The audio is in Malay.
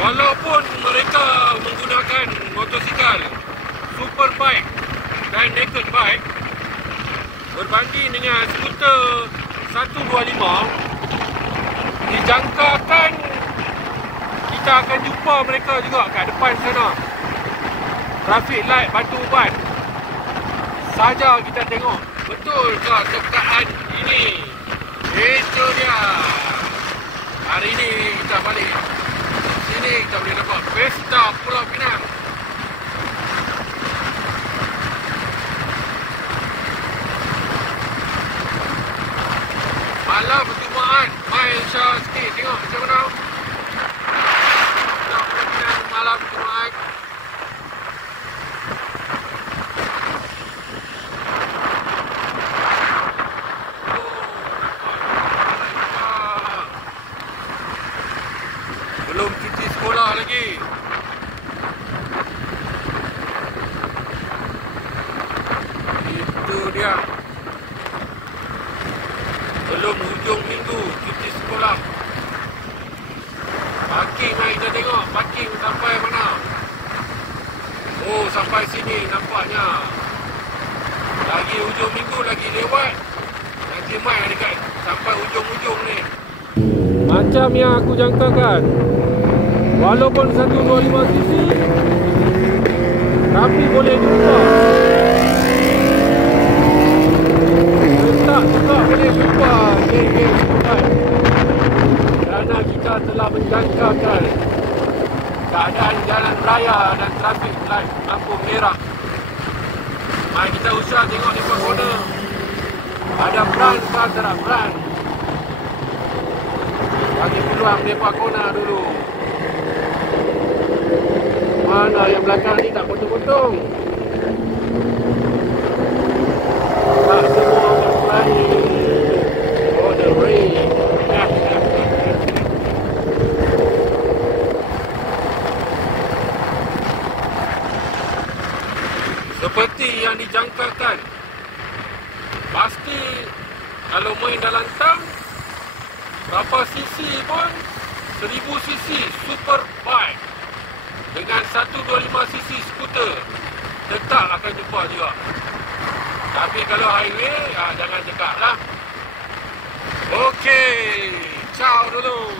Walaupun mereka menggunakan motosikal superbike dan naked bike, berbanding dengan skuter 125, dijangkakan kita akan jumpa mereka juga kat depan sana. Traffic light Batu Uban saja kita tengok. Betul ke tekaan ini? Itu dia. Hari ini kita balik sini, kita boleh nampak Pesta Pulau Pinang. Malam Jumaat, main Syah sikit. Tengok macam mana Pesta Pulau Pinang malam Jumaat. Belum cuti sekolah lagi. Itu dia. Belum hujung minggu cuti sekolah. Parking mari kita tengok. Parking sampai mana? Oh, sampai sini nampaknya. Lagi hujung minggu lagi lewat. Nanti mai dekat sampai hujung-hujung ni. Macam yang aku jangkakan, walaupun 125cc, tapi boleh jumpa. Tetap juga boleh jumpa geng-geng setempat. Kerana kita telah menjangkakan keadaan jalan raya dan trafik light lampu merah. Mari kita usah tengok depan corner. Ada brand ke tak ada brand? Bagi peluang mereka kona dulu. Mana yang belakang ni tak potong-potong. Tak semua berlari. Oh, the rain. Seperti yang dijangkakan, pasti kalau main dalam town, berapa cc pun 1000 cc super bike dengan 125 cc skuter tetap akan jumpa juga. Tapi kalau highway, jangan cakap lah. Okey, ciao dulu.